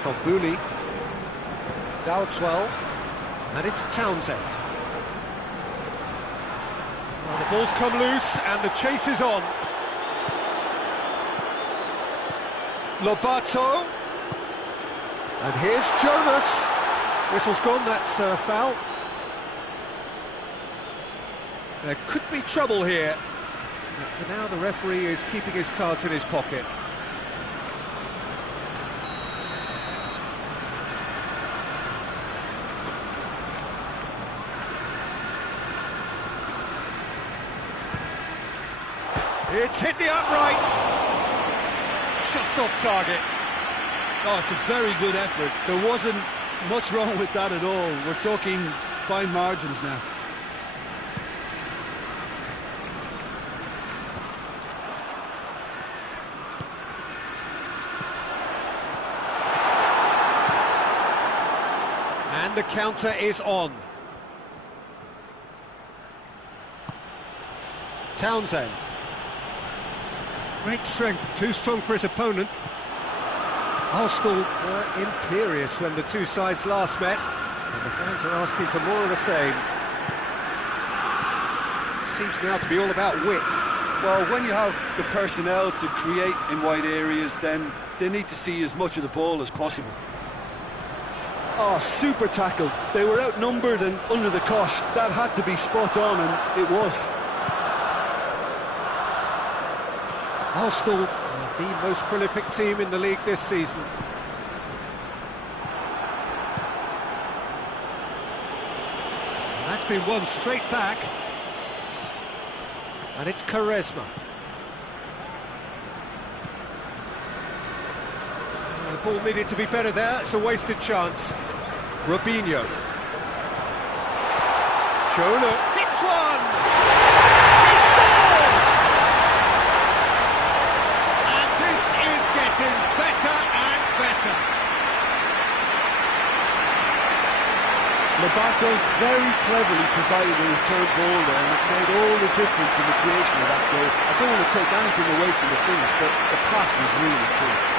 Stambouli. Dowdswell. And it's Townsend. Well, the ball's come loose and the chase is on. Lobato. And here's Jonas. Whistle's gone, that's a foul. There could be trouble here. But for now, the referee is keeping his cards in his pocket. It's hit the upright. Just off target. Oh, it's a very good effort. There wasn't much wrong with that at all. We're talking fine margins now. And the counter is on. Townsend. Great strength, too strong for his opponent. Arsenal were imperious when the two sides last met, and the fans are asking for more of the same. Seems now to be all about width. Well, when you have the personnel to create in wide areas, then they need to see as much of the ball as possible. Oh, super tackle. They were outnumbered and under the cosh. That had to be spot on, and it was. Arsenal are the most prolific team in the league this season. And that's been won straight back. And it's Quaresma. The ball needed to be better there, it's a wasted chance. Robinho. Jonah hits one! He scores! And this is getting better and better. Lobato very cleverly provided a return ball there, and it made all the difference in the creation of that goal. I don't want to take anything away from the finish, but the pass was really good.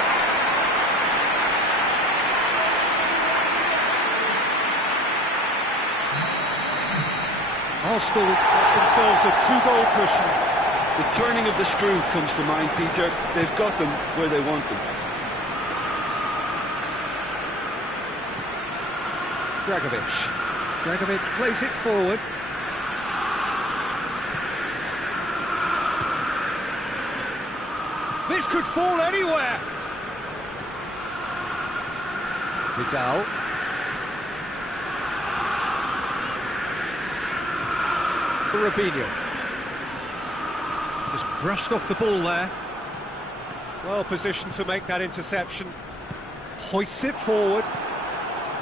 Arsenal got themselves a two-goal cushion. The turning of the screw comes to mind, Peter. They've got them where they want them. Dragovic plays it forward. This could fall anywhere. Vidal. Robinho. Just brushed off the ball there. Well positioned to make that interception. Hoists it forward.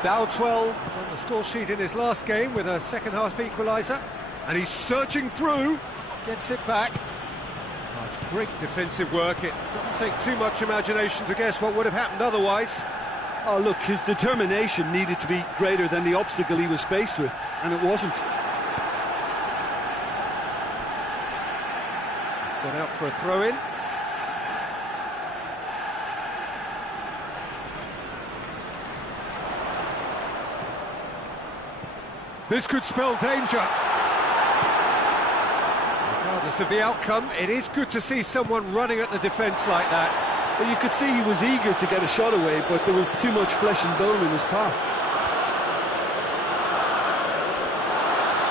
Dowdswell was on the score sheet in his last game with a second-half equaliser. And he's surging through. Gets it back. Oh, it's great defensive work. It doesn't take too much imagination to guess what would have happened otherwise. Oh, look, his determination needed to be greater than the obstacle he was faced with, and it wasn't. It's gone out for a throw-in. This could spell danger. Regardless of the outcome, it is good to see someone running at the defence like that. Well, you could see he was eager to get a shot away, but there was too much flesh and bone in his path.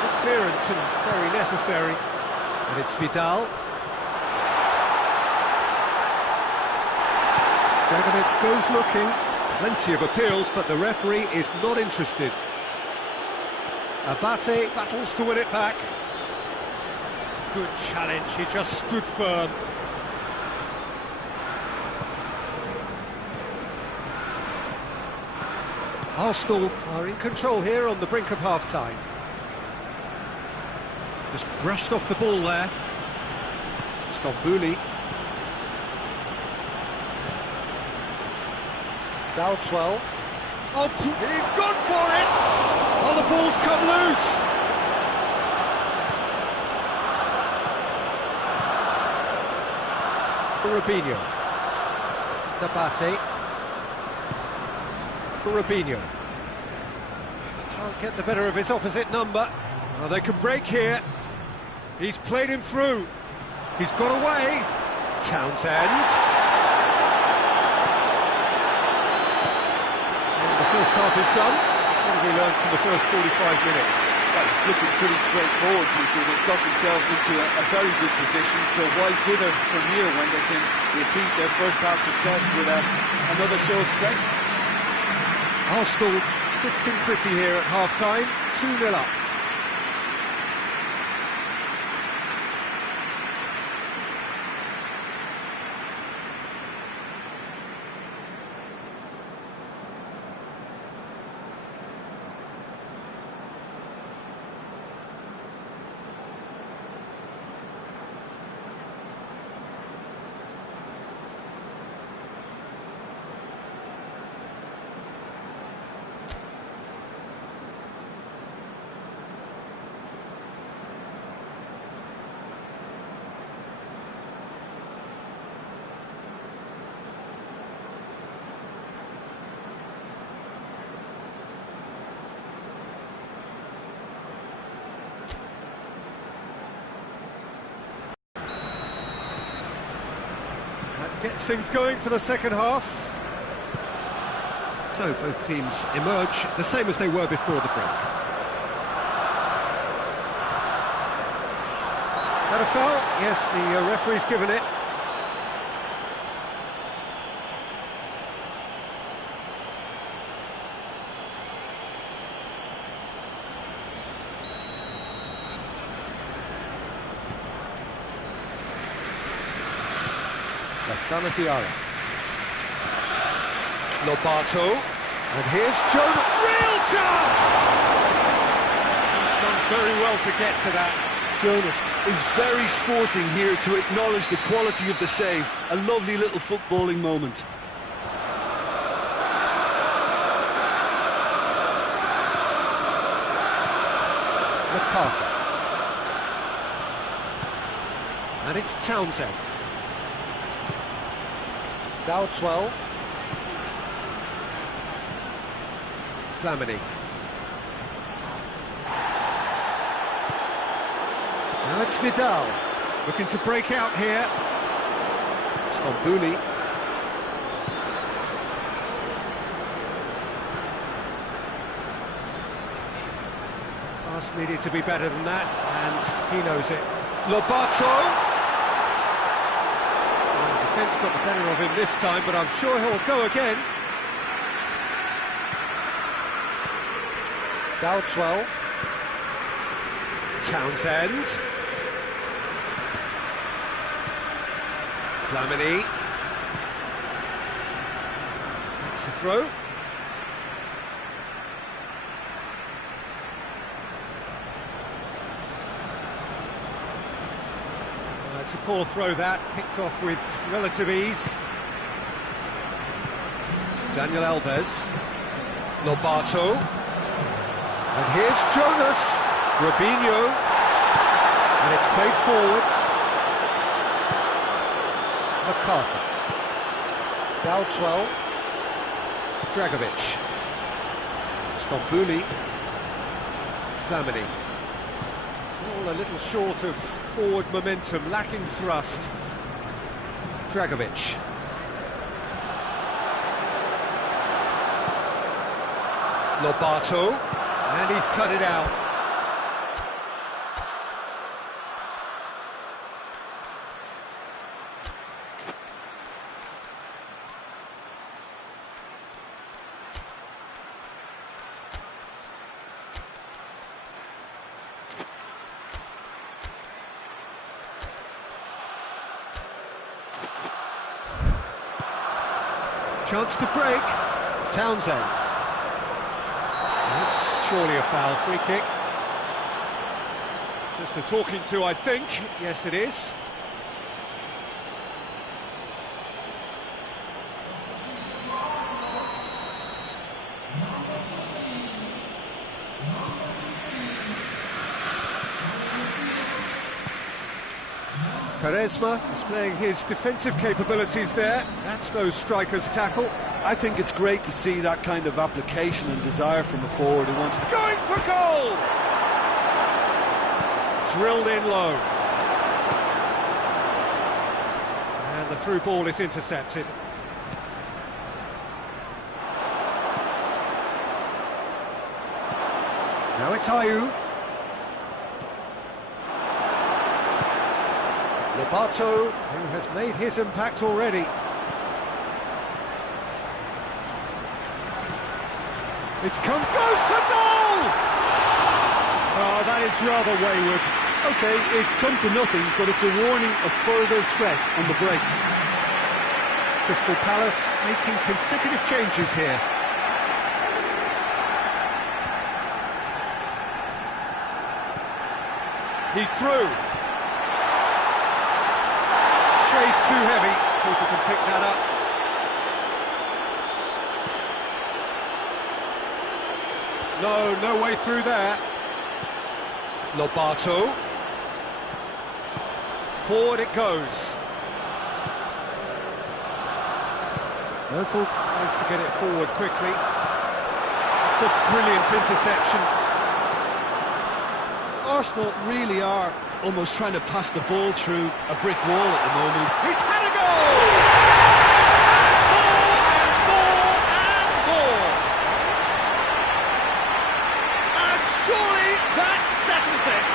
Good clearance and very necessary. And it's Vidal. Dragovic goes looking. Plenty of appeals, but the referee is not interested. Abate battles to win it back. Good challenge, he just stood firm. Arsenal are in control here on the brink of half-time. Just brushed off the ball there. Stambouli. Dowdswell. Oh, he's gone for it! Oh, the ball's come loose! Robinho. Abate. Robinho. Can't get the better of his opposite number. Well, they can break here. He's played him through. He's got away. Townsend. And the first half is done. What have we learned from the first 45 minutes? Well, it's looking pretty straightforward, Peter. They've got themselves into a very good position, so why dither from here when they can repeat their first half success with another show of strength? Arsenal sitting pretty here at half-time, 2-0 up. Gets things going for the second half. So both teams emerge the same as they were before the break. That a foul? Yes, the referee's given it. Lassana Diarra. Lobato. And here's Jonas. Real chance! He's done very well to get to that. Jonas is very sporting here to acknowledge the quality of the save. A lovely little footballing moment. McCarthy. And it's Townsend. Dowdswell. Flamini. Now it's Vidal, looking to break out here. Stambouli. Pass needed to be better than that, and he knows it. Lobato. The defence got the better of him this time, but I'm sure he'll go again. Dowdswell. Townsend. Flamini. That's the throw. It's a poor throw that, picked off with relative ease. Daniel Alves. Lobato. And here's Jonas. Robinho. And it's played forward. McCarthy. Dowdswell. Dragovic. Stambouli. Flamini. It's all a little short of forward momentum, lacking thrust. Dragovic. Lobato. And he's cut it out. Chance to break. Townsend. That's surely a foul, free kick. Just a talking to, I think. Yes, it is. Quaresma displaying his defensive capabilities there. That's no striker's tackle. I think it's great to see that kind of application and desire from a forward who wants to... Going for goal! Drilled in low. And the through ball is intercepted. Now it's Ayew. Lobato, who has made his impact already. It's come, goes for goal! Oh, that is rather wayward. OK, it's come to nothing, but it's a warning of further threat on the break. Crystal Palace making consecutive changes here. He's through. Shade too heavy. People can pick that up. No way through there. Lobato. Forward it goes. Ozil tries to get it forward quickly. It's a brilliant interception. Arsenal really are almost trying to pass the ball through a brick wall at the moment. He's had a goal! More! And surely that settles it.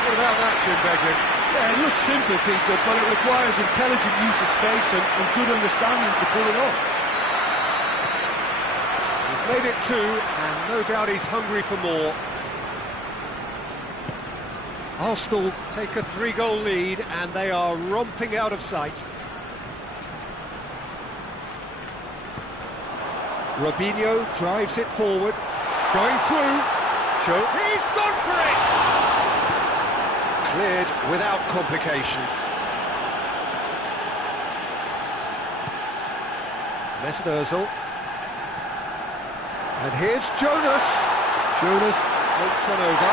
What about that, Jim Beglin? Yeah, it looks simple, Peter, but it requires intelligent use of space and good understanding to pull it off. He's made it two, and no doubt he's hungry for more. Arsenal take a 3-goal lead, and they are romping out of sight. Robinho drives it forward, going through. He's gone for it! Cleared without complication. Mesut Ozil. And here's Jonas. Jonas floats one over.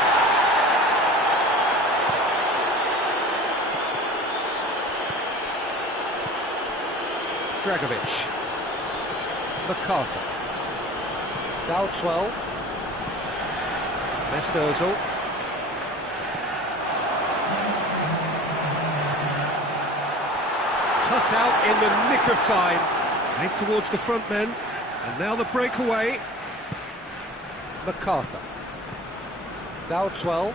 Dragovic. McCarthy. Dowdswell. Mesut Ozil. Cut out in the nick of time. Head towards the front men. And now the breakaway. MacArthur. Dowdswell.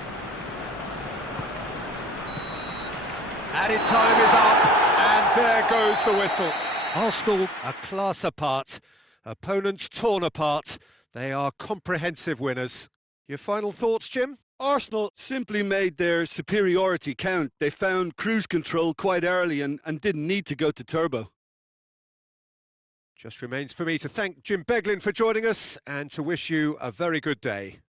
Added time is up. And there goes the whistle. Arsenal a class apart. Opponents torn apart. They are comprehensive winners. Your final thoughts, Jim? Arsenal simply made their superiority count. They found cruise control quite early and didn't need to go to turbo. Just remains for me to thank Jim Beglin for joining us and to wish you a very good day.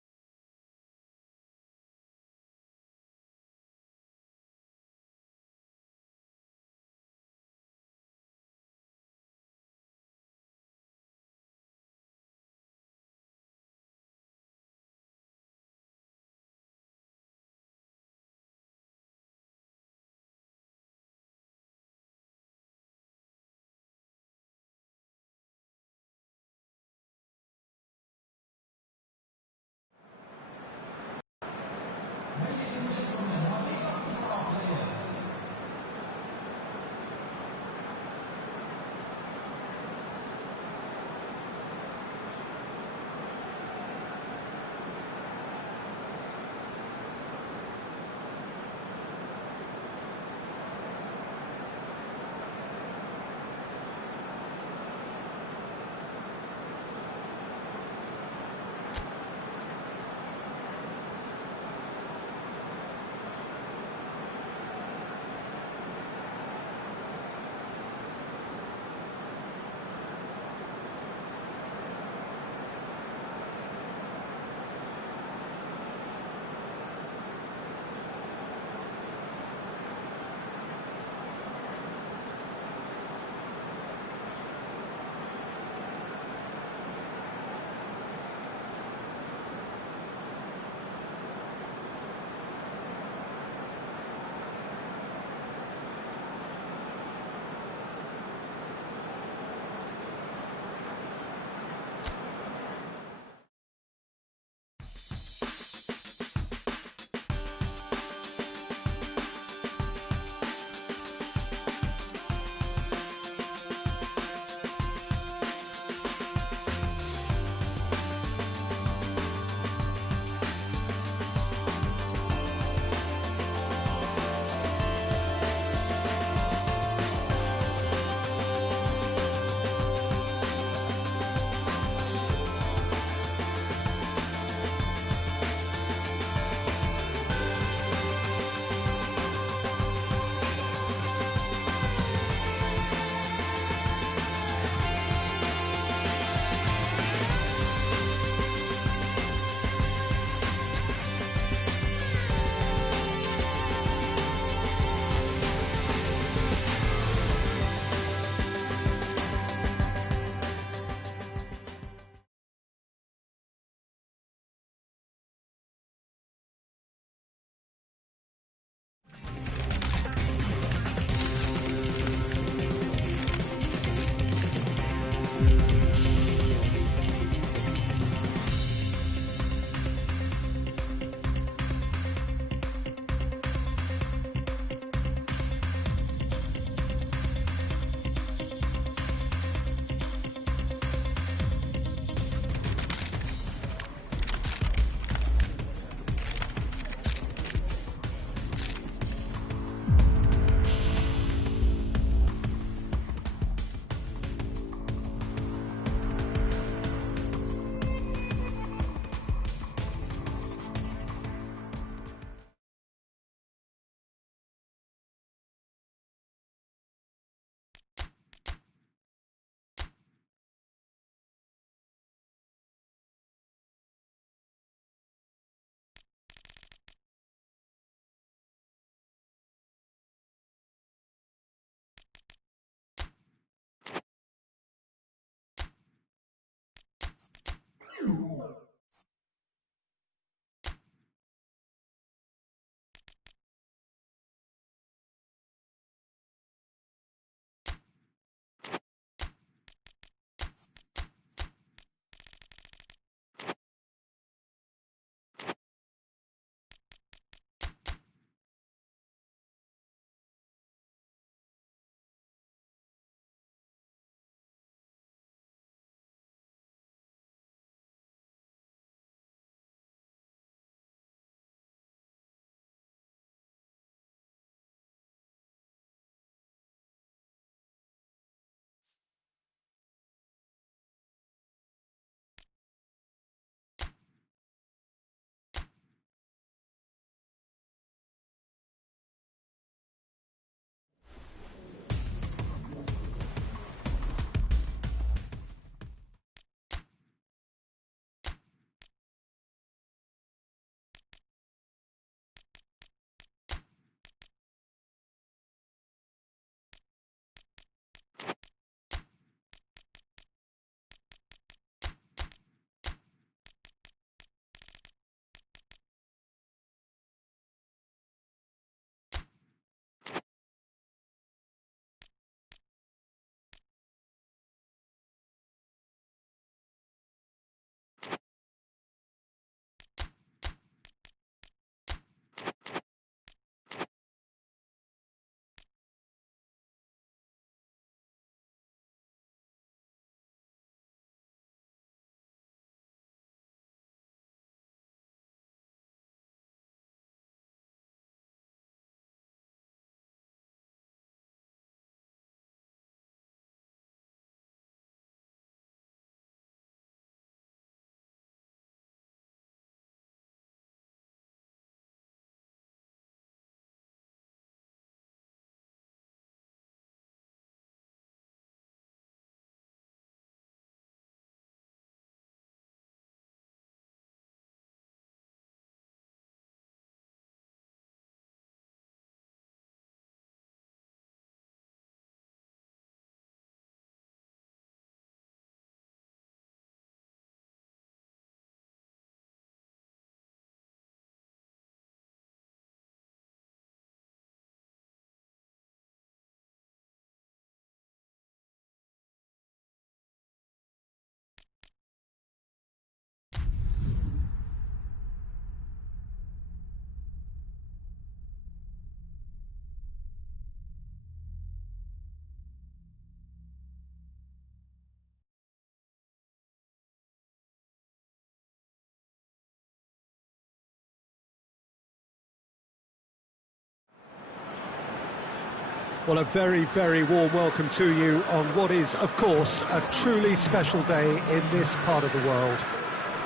Well, a very, very warm welcome to you on what is, of course, a truly special day in this part of the world.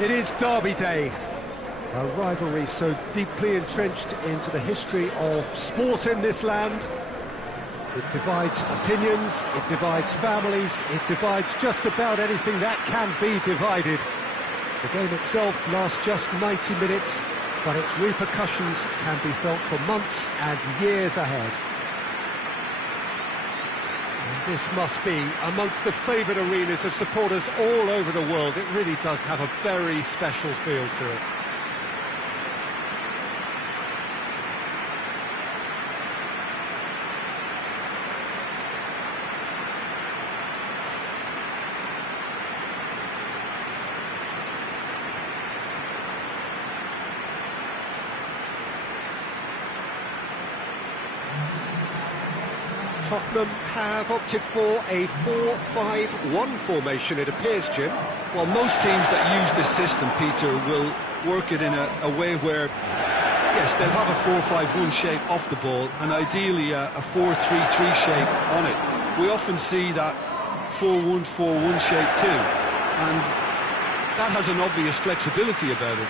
It is Derby Day, a rivalry so deeply entrenched into the history of sport in this land. It divides opinions, it divides families, it divides just about anything that can be divided. The game itself lasts just 90 minutes, but its repercussions can be felt for months and years ahead. And this must be amongst the favoured arenas of supporters all over the world. It really does have a very special feel to it. Tottenham have opted for a 4-5-1 formation, it appears, Jim. Well, most teams that use this system, Peter, will work it in a way where, yes, they'll have a 4-5-1 shape off the ball, and ideally a 4-3-3 shape on it. We often see that 4-1-4-1 shape too, and that has an obvious flexibility about it.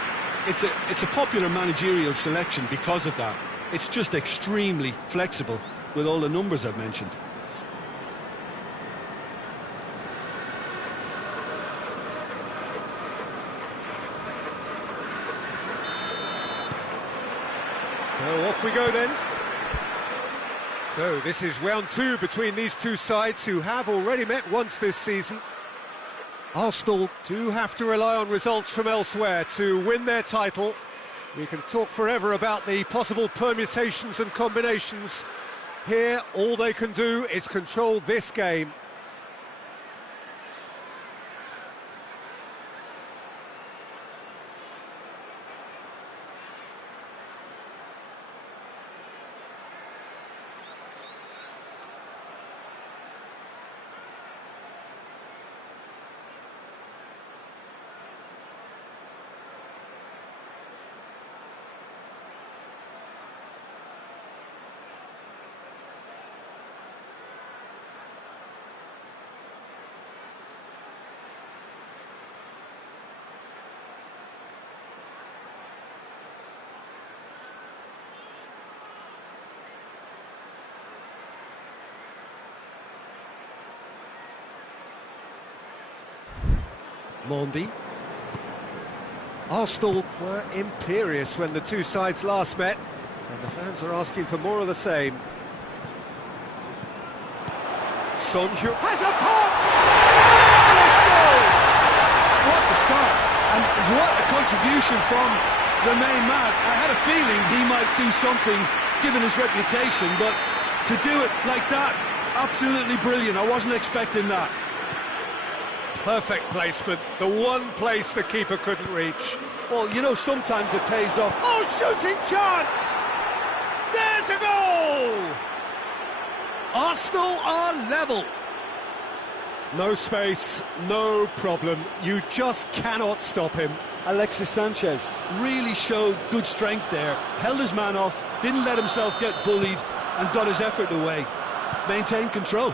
It's a popular managerial selection because of that. It's just extremely flexible, with all the numbers I've mentioned. So off we go then. So this is round two between these two sides who have already met once this season. Arsenal do have to rely on results from elsewhere to win their title. We can talk forever about the possible permutations and combinations. Here, all they can do is control this game. Mendy. Arsenal were imperious when the two sides last met, and the fans are asking for more of the same. Son Heung has a pop! Let's go! What a start, and what a contribution from the main man. I had a feeling he might do something, given his reputation, but to do it like that, absolutely brilliant. I wasn't expecting that. Perfect placement, the one place the keeper couldn't reach. Well, you know, sometimes it pays off. Oh, shooting chance! There's a goal! Arsenal are level. No space, no problem. You just cannot stop him. Alexis Sanchez really showed good strength there. Held his man off, didn't let himself get bullied, and got his effort away. Maintained control.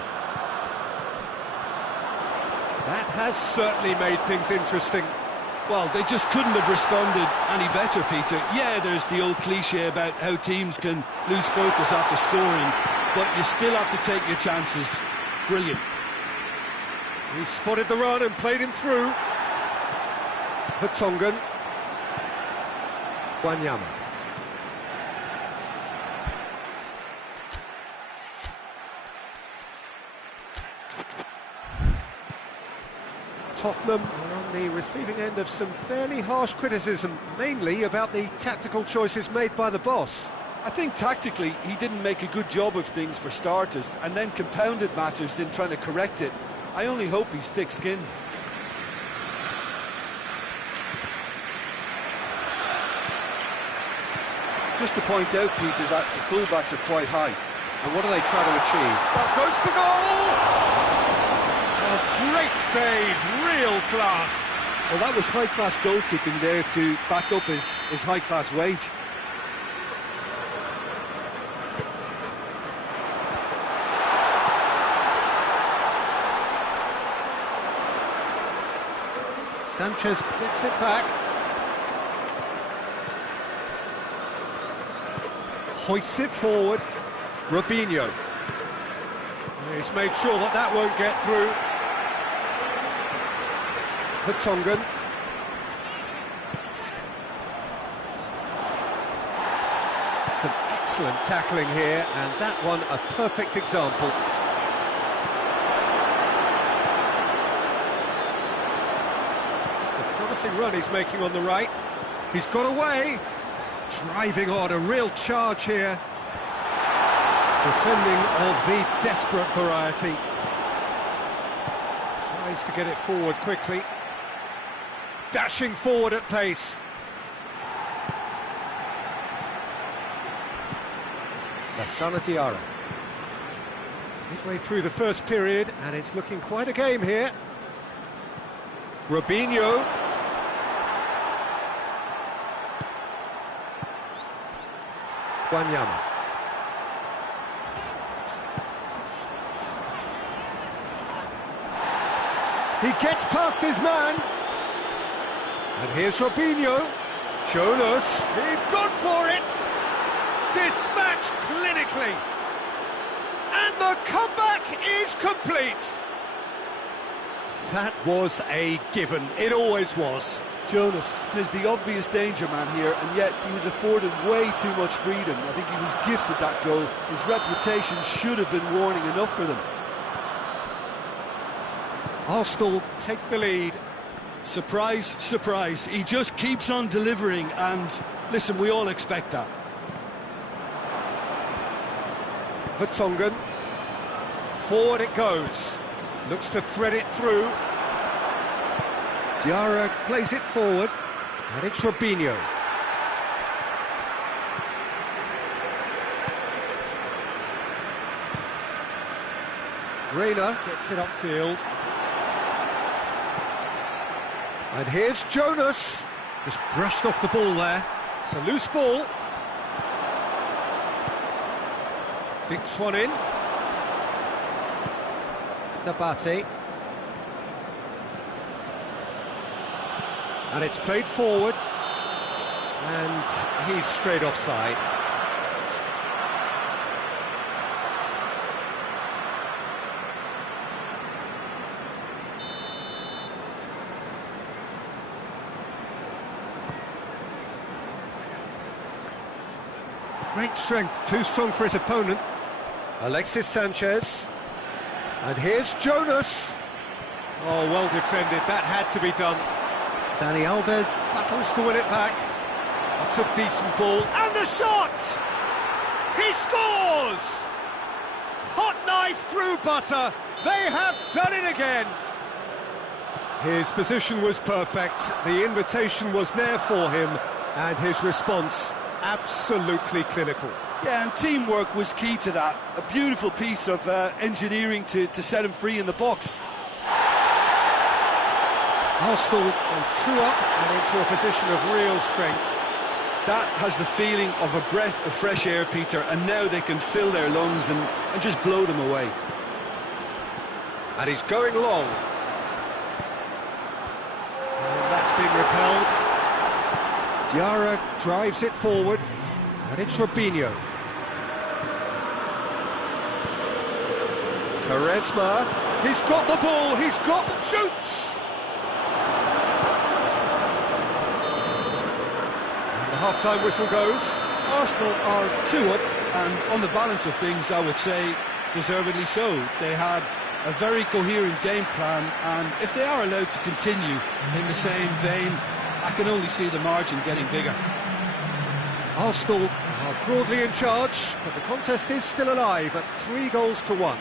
That has certainly made things interesting. Well, they just couldn't have responded any better, Peter. Yeah, there's the old cliche about how teams can lose focus after scoring, but you still have to take your chances. Brilliant. He spotted the run and played him through. Vertonghen. Wanyama. Tottenham are on the receiving end of some fairly harsh criticism, mainly about the tactical choices made by the boss. I think tactically he didn't make a good job of things for starters, and then compounded matters in trying to correct it. I only hope he's thick-skinned. Just to point out, Peter, that the fullbacks are quite high. And what do they try to achieve? That goes for goal! A great save, real class. Well, that was high-class goalkeeping there to back up his high-class wage. Sanchez gets it back. Hoists it forward. Robinho. He's made sure that that won't get through. Vertonghen. Some excellent tackling here, and that one a perfect example. It's a promising run he's making on the right. He's got away. Driving on, a real charge here. Defending of the desperate variety. Tries to get it forward quickly. Dashing forward at pace. Lassana Diarra. Midway through the first period, and it's looking quite a game here. Robinho. Wanyama. He gets past his man. And here's Robinho. Jonas. He's gone for it. Dispatched clinically. And the comeback is complete. That was a given. It always was. Jonas is the obvious danger man here, and yet he was afforded way too much freedom. I think he was gifted that goal. His reputation should have been warning enough for them. Arsenal take the lead. Surprise, surprise. He just keeps on delivering, and listen, we all expect that. Vertonghen. Forward it goes. Looks to thread it through. Diarra plays it forward, and it's Robinho. Reina gets it upfield. And here's Jonas. Just brushed off the ball there. It's a loose ball. Dinks one in. Nabate. And it's played forward. And he's straight offside. Great strength, too strong for his opponent. Alexis Sanchez. And here's Jonas. Oh, well defended, that had to be done. Dani Alves battles to win it back. That's a decent ball. And the shot! He scores! Hot knife through butter. They have done it again. His position was perfect. The invitation was there for him. And his response absolutely clinical. Yeah, and teamwork was key to that. A beautiful piece of engineering to set him free in the box. Arsenal on 2 up and into a position of real strength. That has the feeling of a breath of fresh air, Peter, and now they can fill their lungs and just blow them away. And he's going long. And that's been repelled. Diarra drives it forward, and it's Robinho. Quaresma, he's got the ball, he's got the shoots! And the half-time whistle goes. Arsenal are 2 up, and on the balance of things, I would say, deservedly so. They had a very coherent game plan, and if they are allowed to continue in the same vein, I can only see the margin getting bigger. Arsenal are broadly in charge, but the contest is still alive at 3-1.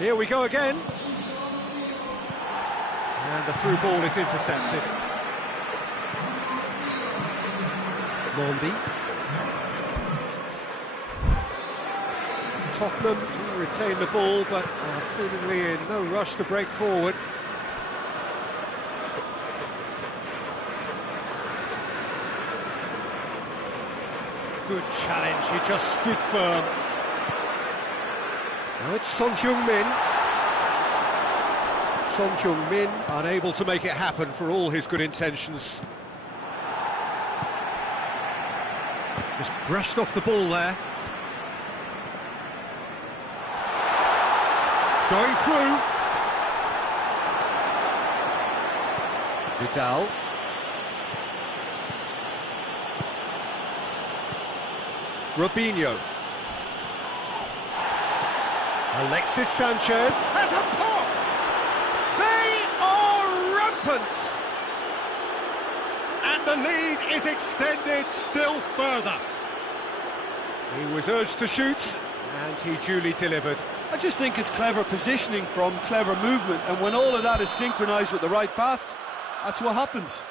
Here we go again. And the through ball is intercepted. Mondi. Tottenham to retain the ball, but are seemingly in no rush to break forward. Good challenge, he just stood firm. Now it's Son Heung-min. Son Heung-min unable to make it happen for all his good intentions. Just brushed off the ball there. Going through. Vidal. Robinho. Alexis Sanchez has a pop! They are rampant! And the lead is extended still further. He was urged to shoot, and he duly delivered. I just think it's clever positioning from clever movement, and when all of that is synchronised with the right pass, that's what happens.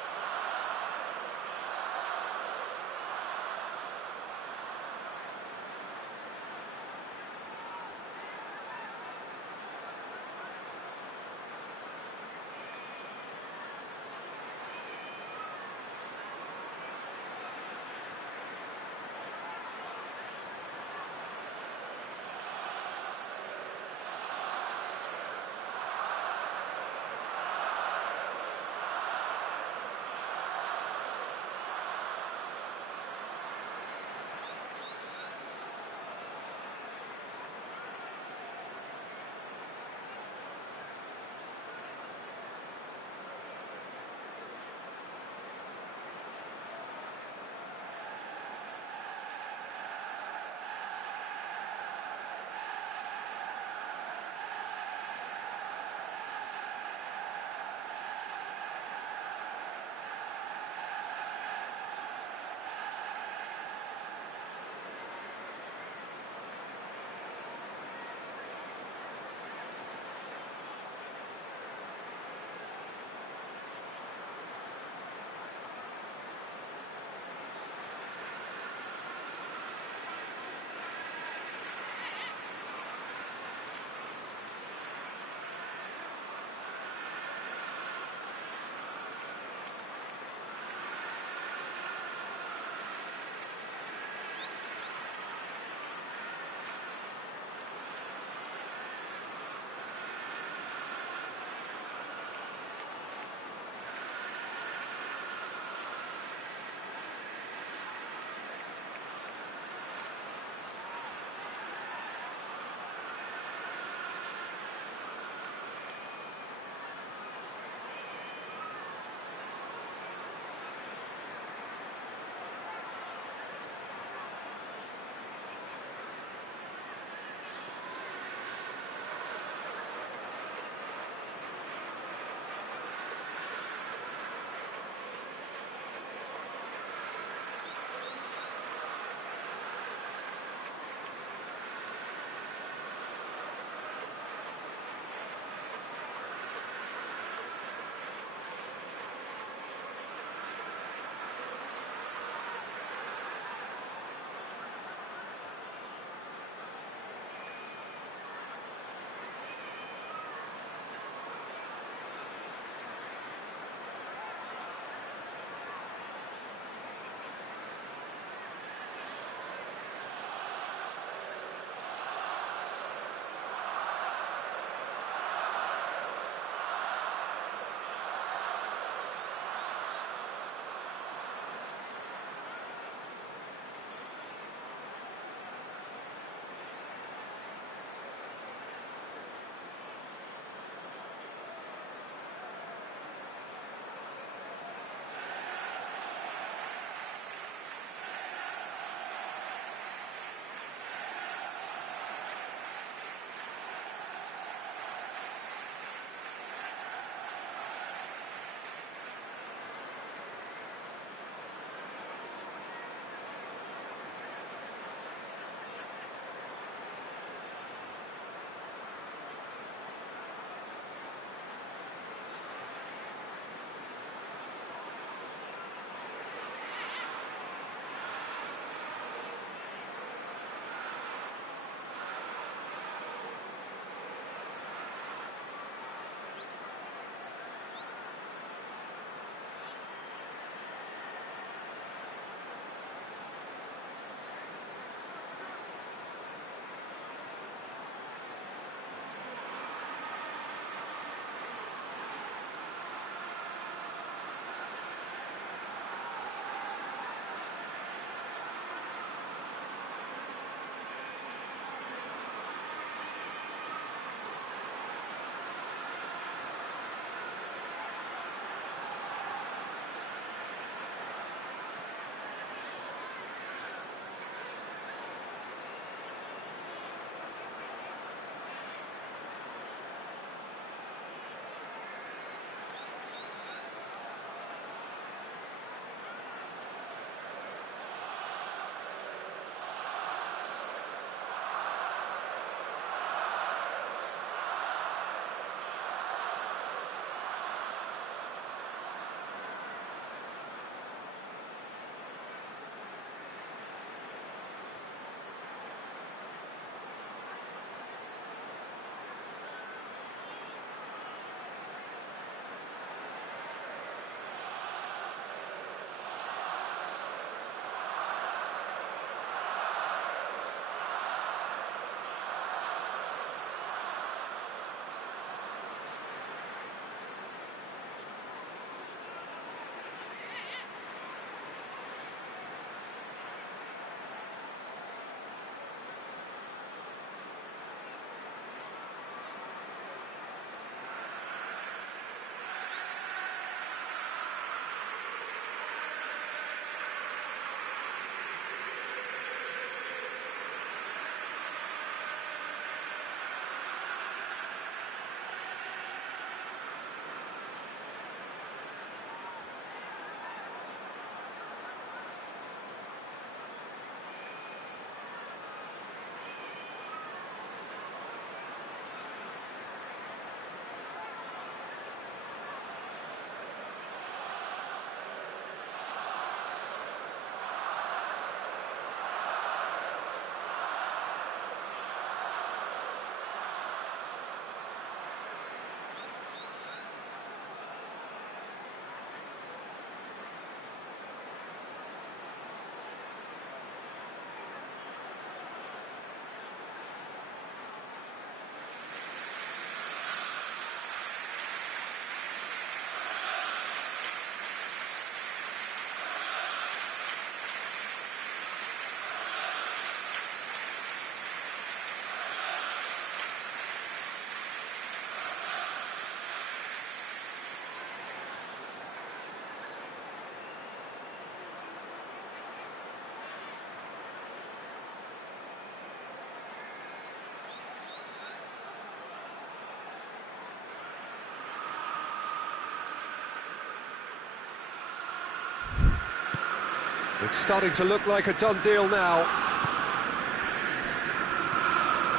It's starting to look like a done deal now.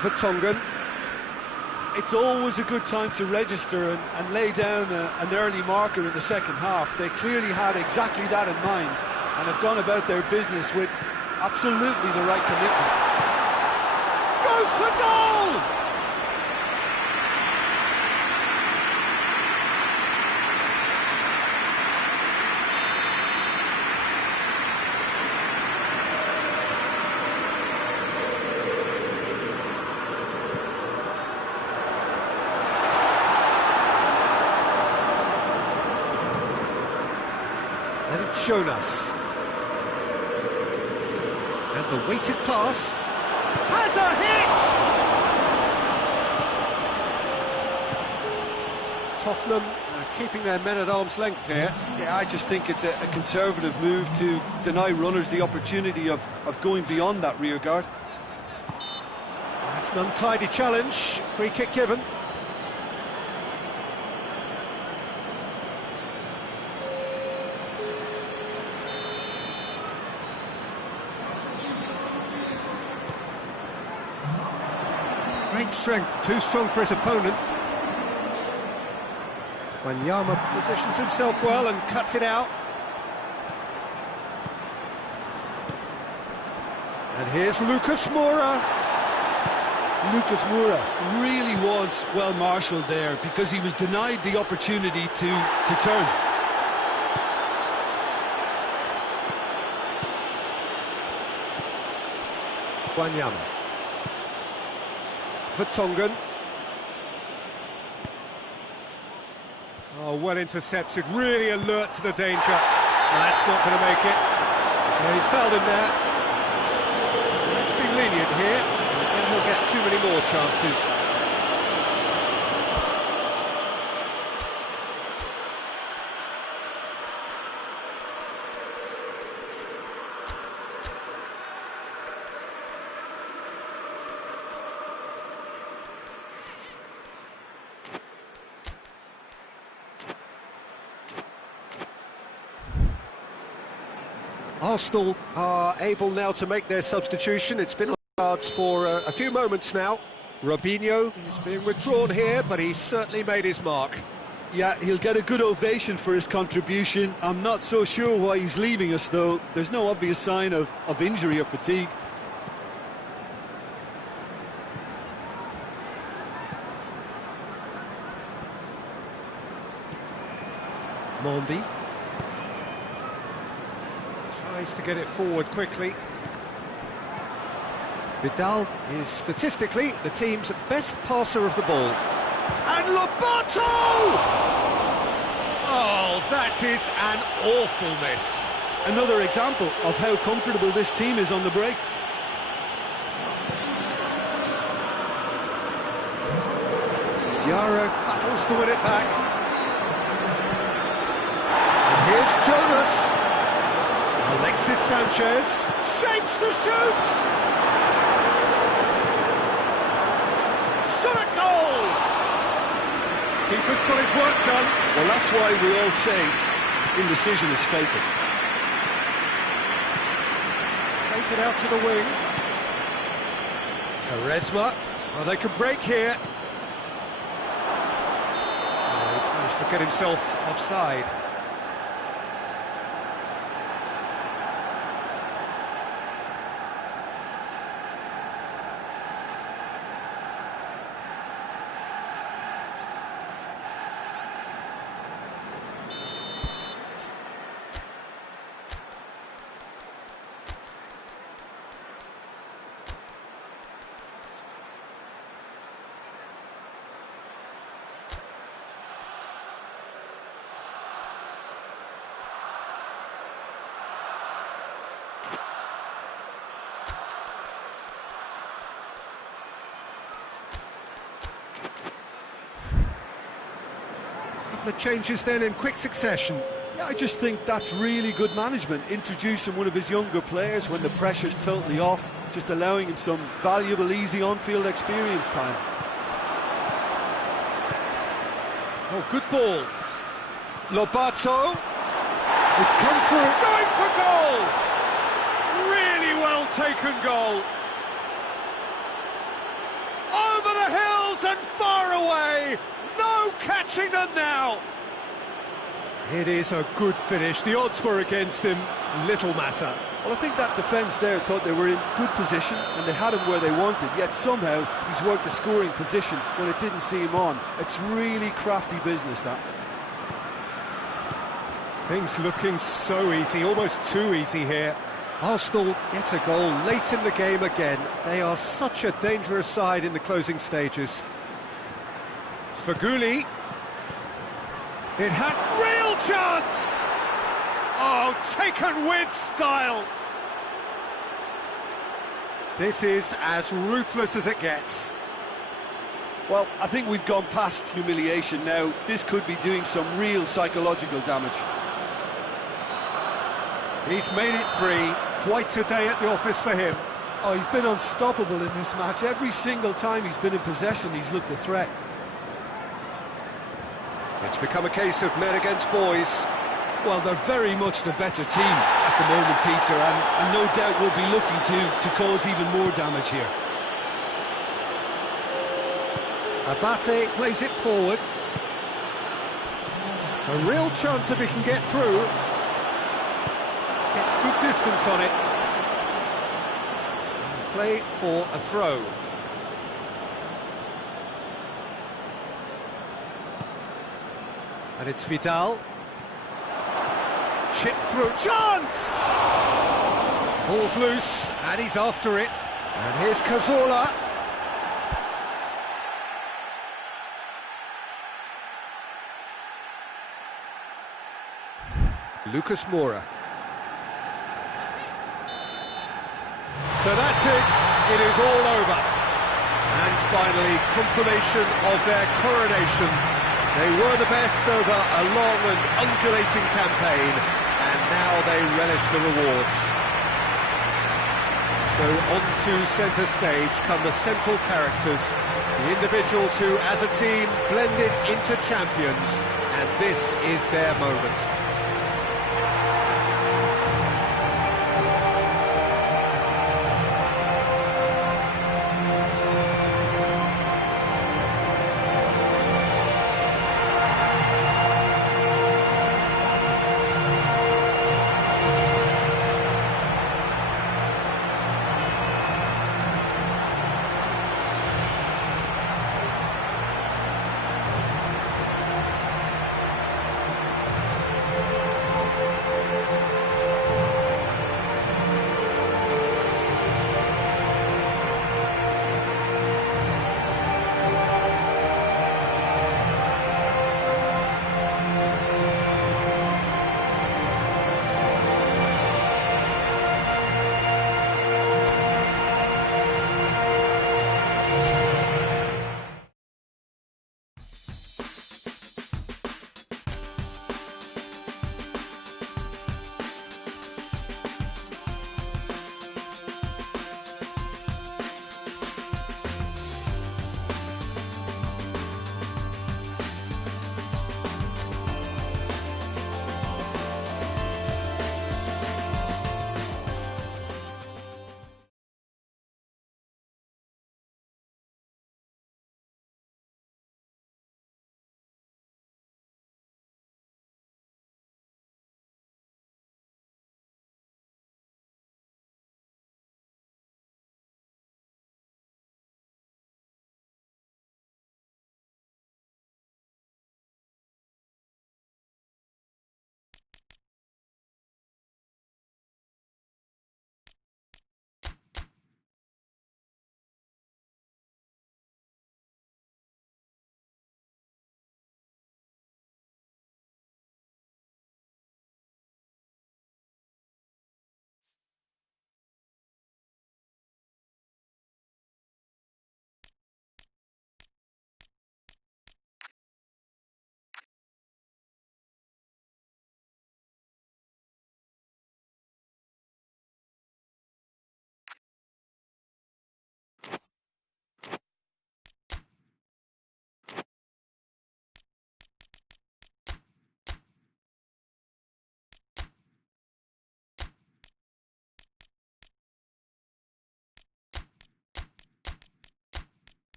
Vertonghen. It's always a good time to register and lay down an early marker in the second half. They clearly had exactly that in mind and have gone about their business with absolutely the right commitment. Goes for goal! And it's Jonas. And the weighted pass has a hit! Tottenham keeping their men at arm's length here. Yeah, I just think it's a conservative move to deny runners the opportunity of going beyond that rear guard. That's an untidy challenge. Free kick given. Great strength, too strong for his opponent. Wanyama positions himself well and cuts it out. And here's Lucas Moura. Lucas Moura really was well marshalled there because he was denied the opportunity to turn. Wanyama. Vertonghen. Oh, well intercepted, really alert to the danger. That's not going to make it. Oh, he's fouled him there. Let's be lenient here. Then he'll get too many more chances. Arsenal are able now to make their substitution. It's been on the cards for a few moments now. Robinho is being withdrawn here, but he's certainly made his mark. Yeah, he'll get a good ovation for his contribution. I'm not so sure why he's leaving us, though. There's no obvious sign of injury or fatigue. Mondi tries to get it forward quickly. Vidal is statistically the team's best passer of the ball. And Lobato! Oh, that is an awful miss. Another example of how comfortable this team is on the break. Diarra battles to win it back. And here's Jonas. Alexis Sanchez shapes to shoot! Shot at goal! Keeper's got his work done. Well, that's why we all say indecision is fatal. Plays it out to the wing. Quaresma. Oh, they can break here. Oh, he's managed to get himself offside. Couple of changes then in quick succession. Yeah, I just think that's really good management, introducing one of his younger players when the pressure's totally off, just allowing him some valuable, easy on-field experience time. Oh, good ball. Lobato. It's come through. Going for goal! taken goal. Over the hills and far away. No catching them now. It is a good finish. The odds were against him. Little matter. Well, I think that defence there thought they were in good position and they had him where they wanted, yet somehow he's worked the scoring position when it didn't see him on. It's really crafty business, that. Things looking so easy, almost too easy here. Arsenal get a goal late in the game again. They are such a dangerous side in the closing stages. Feghouli. It has real chance! Oh, taken with style! This is as ruthless as it gets. Well, I think we've gone past humiliation now. This could be doing some real psychological damage. He's made it 3. Quite a day at the office for him. Oh, he's been unstoppable in this match. Every single time he's been in possession, he's looked a threat. It's become a case of men against boys. Well, they're very much the better team at the moment, Peter, and no doubt will be looking to cause even more damage here. Abate plays it forward. A real chance if he can get through. Gets good distance on it. Play for a throw. And it's Vidal. Chip through. Chance! Ball's loose, and he's after it. And here's Cazorla. Lucas Moura. So that's it. It is all over. And finally, confirmation of their coronation. They were the best over a long and undulating campaign, and now they relish the rewards. So on to centre stage come the central characters, the individuals who, as a team, blended into champions, and this is their moment.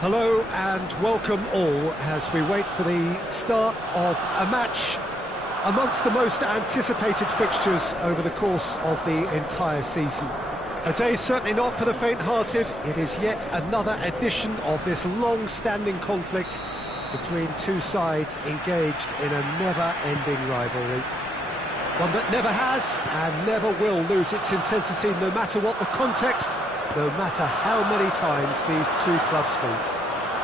Hello and welcome all as we wait for the start of a match amongst the most anticipated fixtures over the course of the entire season. A day certainly not for the faint-hearted. It is yet another edition of this long-standing conflict between two sides engaged in a never-ending rivalry. One that never has and never will lose its intensity, no matter what the context, no matter how many times these two clubs meet.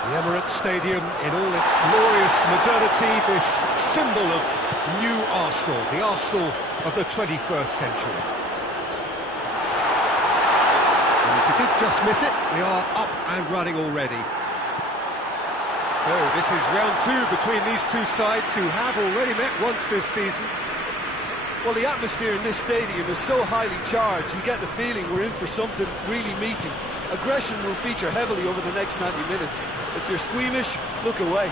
The Emirates Stadium in all its glorious modernity, this symbol of new Arsenal, the Arsenal of the 21st century. And if you did just miss it, we are up and running already. So this is round two between these two sides who have already met once this season. Well, the atmosphere in this stadium is so highly charged, you get the feeling we're in for something really meaty. Aggression will feature heavily over the next 90 minutes. If you're squeamish, look away.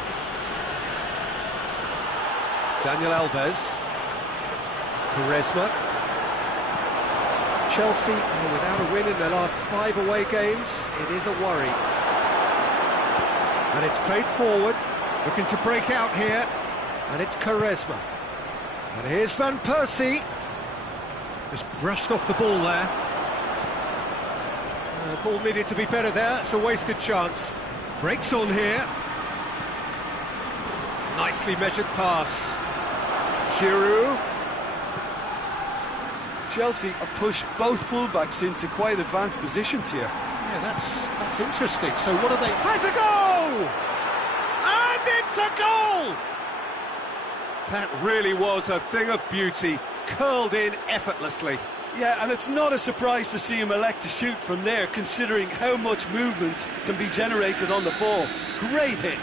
Daniel Alves. Quaresma. Chelsea are without a win in their last 5 away games. It is a worry. And it's played forward, looking to break out here. And it's Quaresma. And here's Van Persie. Just brushed off the ball there. Ball needed to be better there, it's a wasted chance. Breaks on here. Nicely measured pass. Giroud. Chelsea have pushed both fullbacks into quite advanced positions here. Yeah, that's interesting. So what are they... Has a goal! And it's a goal! That really was a thing of beauty, curled in effortlessly. Yeah, and it's not a surprise to see him elect to shoot from there, considering how much movement can be generated on the ball. Great hit.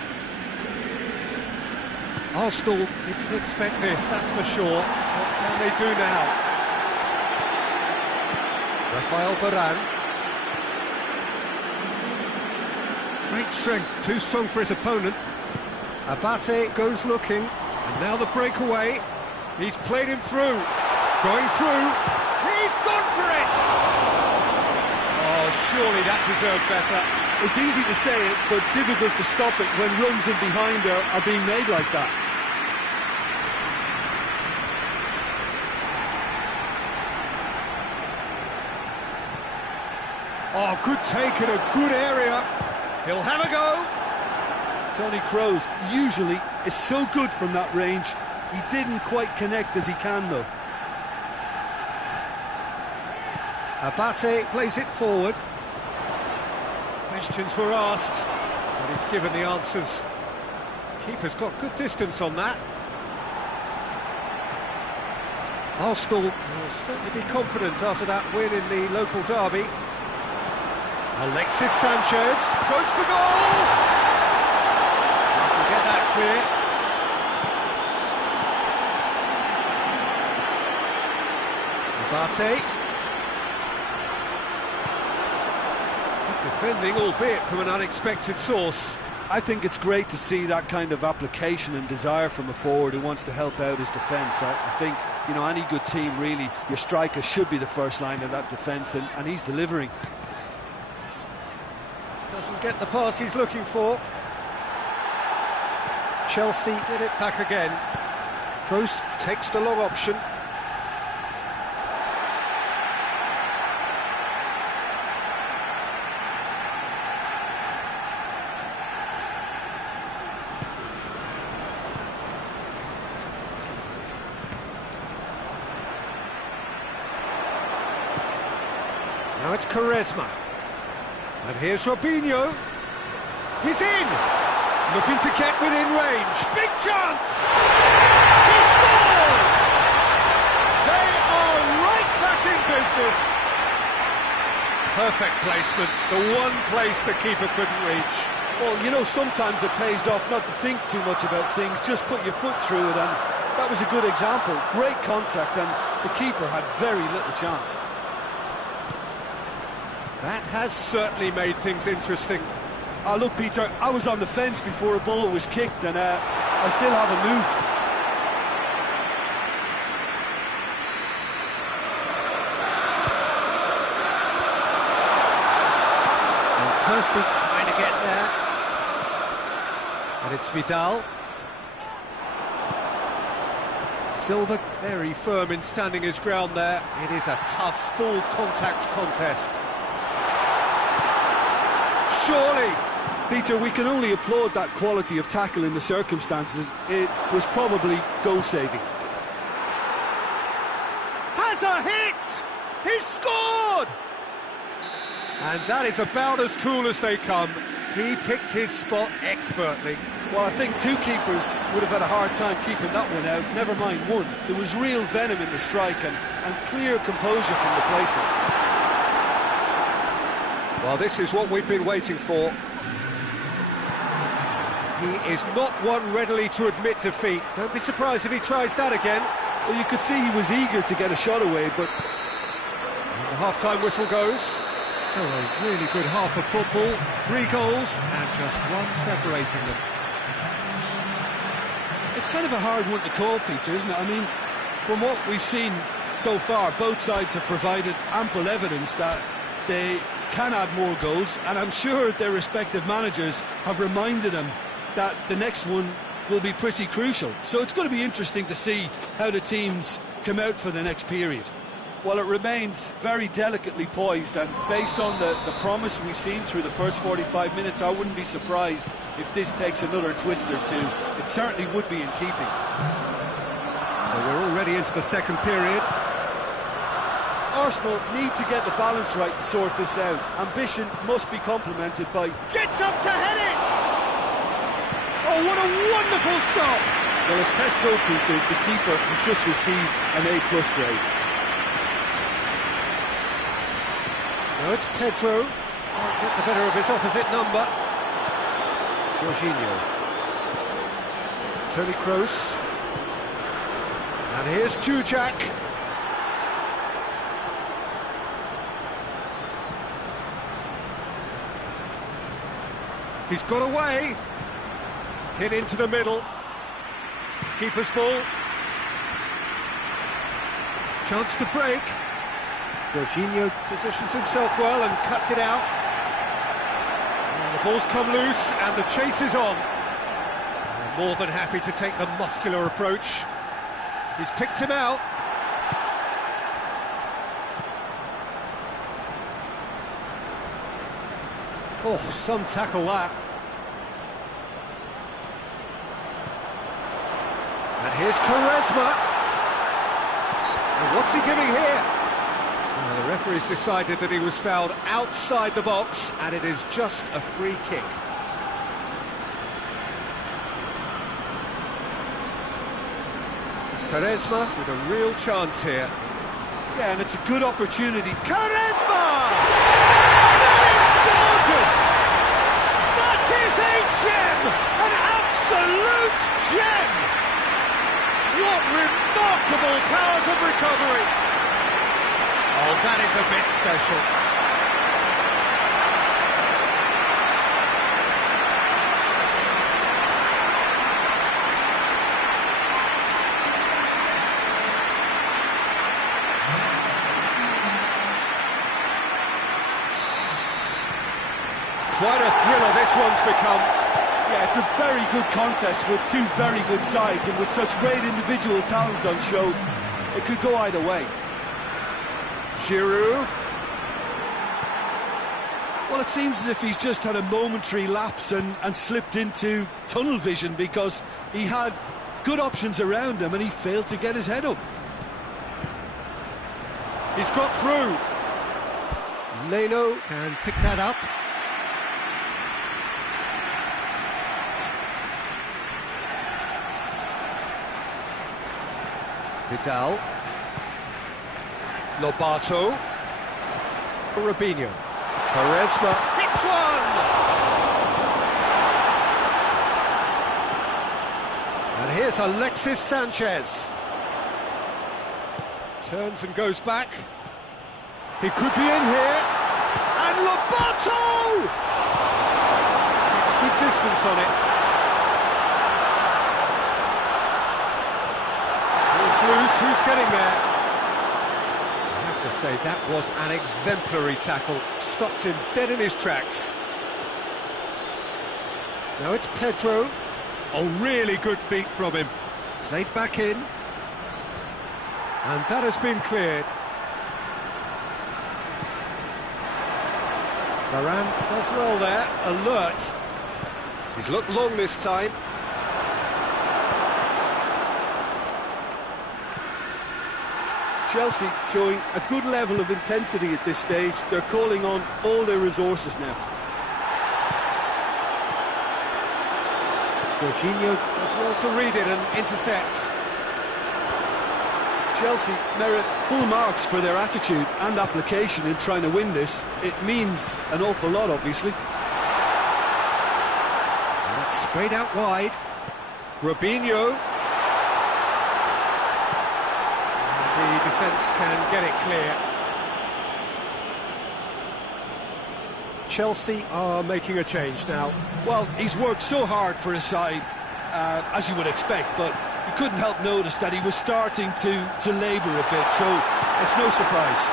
Arsenal didn't expect this, that's for sure. What can they do now? Rafael Varane. Great strength, too strong for his opponent. Abate goes looking, and now the breakaway. He's played him through, going through. He's gone for it! Oh, surely that deserved better. It's easy to say it, but difficult to stop it when runs in behind are being made like that. Oh, good take in a good area. He'll have a go. Toni Kroos usually is so good from that range. He didn't quite connect as he can, though. Abate plays it forward. Questions were asked, but he's given the answers. Keeper's got good distance on that. Arsenal will certainly be confident after that win in the local derby. Alexis Sanchez goes for goal! Can get that clear. Abate. Defending, albeit from an unexpected source. I think it's great to see that kind of application and desire from a forward who wants to help out his defence. I think, you know, any good team, really, your striker should be the first line of that defence, and he's delivering. Doesn't get the pass he's looking for. Chelsea get it back again. Kroos takes the long option. Now it's Quaresma. And here's Robinho. He's in! Looking to get within range. Big chance! He scores! They are right back in business. Perfect placement. The one place the keeper couldn't reach. Well, you know, sometimes it pays off not to think too much about things, just put your foot through it, and that was a good example. Great contact, and the keeper had very little chance. That has certainly made things interesting. Look, Peter, I was on the fence before a ball was kicked, and I still haven't moved. And Persie trying to get there. it's Vidal. Silva very firm in standing his ground there. It is a tough, full contact contest. Surely! Peter, we can only applaud that quality of tackle in the circumstances. It was probably goal-saving. Has a hit! He's scored! And that is about as cool as they come. He picked his spot expertly. Well, I think two keepers would have had a hard time keeping that one out, never mind one. There was real venom in the strike and clear composure from the placement. Well, this is what we've been waiting for. He is not one readily to admit defeat. Don't be surprised if he tries that again. Well, you could see he was eager to get a shot away, but... And the half-time whistle goes. So a really good half of football. 3 goals and just one separating them. It's kind of a hard one to call, Peter, isn't it? I mean, from what we've seen so far, both sides have provided ample evidence that they can add more goals, and I'm sure their respective managers have reminded them that the next one will be pretty crucial. So it's going to be interesting to see how the teams come out for the next period. Well, it remains very delicately poised, and based on the promise we've seen through the first 45 minutes, I wouldn't be surprised if this takes another twist or two. It certainly would be in keeping. Well, we're already into the second period. Arsenal need to get the balance right to sort this out. Ambition must be complemented by... Gets up to head it! Oh, what a wonderful stop! Well, as Tesco, Peter, the keeper has just received an A+ grade. Now it's Pedro. Can't get the better of his opposite number. Jorginho. Toni Kroos. And here's Jujak. He's got away. Hit into the middle. Keeper's ball. Chance to break. Jorginho positions himself well and cuts it out. And the ball's come loose and the chase is on. And they're more than happy to take the muscular approach. He's picked him out. Oh, some tackle that. And here's Quaresma. And what's he giving here? The referee's decided that he was fouled outside the box, and it is just a free kick. Quaresma with a real chance here. Yeah, and it's a good opportunity. Quaresma! That is gorgeous! That is a gem! An absolute gem! What remarkable powers of recovery! Oh, that is a bit special. Quite a thriller this one's become. Yeah, it's a very good contest with two very good sides, and with such great individual talent on show, it could go either way. Giroud. Well, it seems as if he's just had a momentary lapse and slipped into tunnel vision, because he had good options around him and he failed to get his head up. He's got through. Leno can pick that up. Vidal. Lobato. Robinho. Quaresma hits one! And here's Alexis Sanchez. Turns and goes back. He could be in here. And Lobato! It's good distance on it. Ball's loose, who's getting there? To say that was an exemplary tackle, stopped him dead in his tracks. Now it's Pedro. Oh, really good feet from him. Played back in. And that has been cleared. Varane does well there, alert. He's looked long this time. Chelsea showing a good level of intensity at this stage. They're calling on all their resources now. Jorginho does well to read it and intercepts. Chelsea merit full marks for their attitude and application in trying to win this. It means an awful lot, obviously. And that's sprayed out wide. Robinho. The defence can get it clear. Chelsea are making a change now. Well, he's worked so hard for his side, as you would expect, but you couldn't help notice that he was starting to labour a bit, so it's no surprise.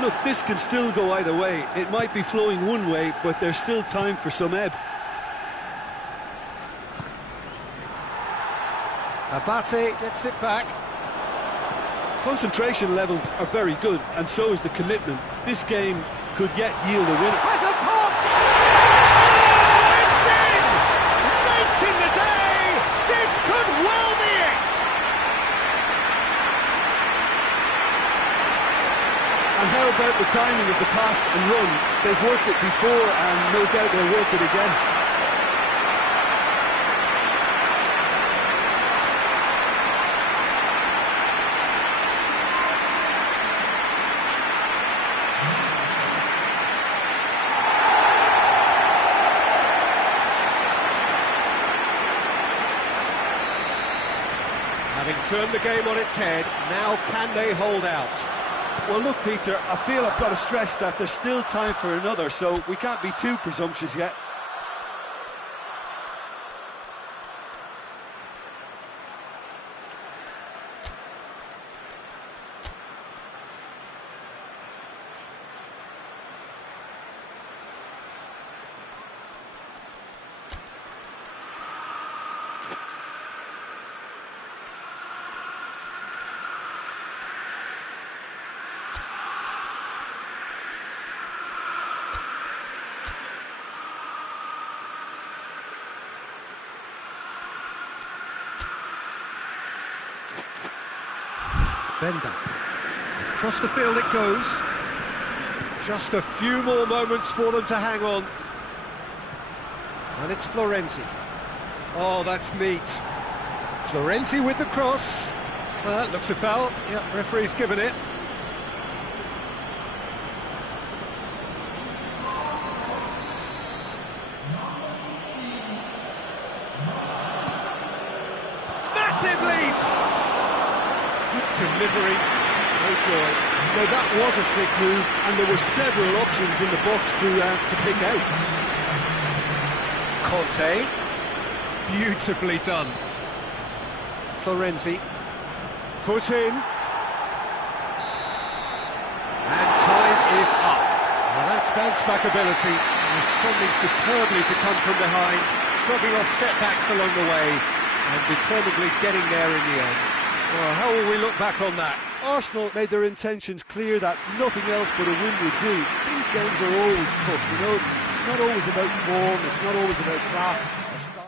Look, this can still go either way. It might be flowing one way, but there's still time for some ebb. Abate gets it back. Concentration levels are very good, and so is the commitment. This game could yet yield a winner. Has a pop! Oh, it's in! Late in the day! This could well be it! And how about the timing of the pass and run? They've worked it before, and no doubt they'll work it again. Having turned the game on its head, now can they hold out? Well, look, Peter, I feel I've got to stress that there's still time for another, so we can't be too presumptuous yet. Benda. Across the field it goes. Just a few more moments for them to hang on. And it's Florenzi. Oh, that's neat. Florenzi with the cross. That looks a foul. Yep, referee's given it. Massive leap! Delivery, no joy. Now that was a slick move, and there were several options in the box to pick out. Conte, beautifully done. Florenzi, foot in. And time is up. Well, that's bounce-back ability, responding superbly to come from behind, shrugging off setbacks along the way, and determinedly getting there in the end. Well, how will we look back on that? Arsenal made their intentions clear that nothing else but a win would do. These games are always tough, you know, it's not always about form, it's not always about class or style.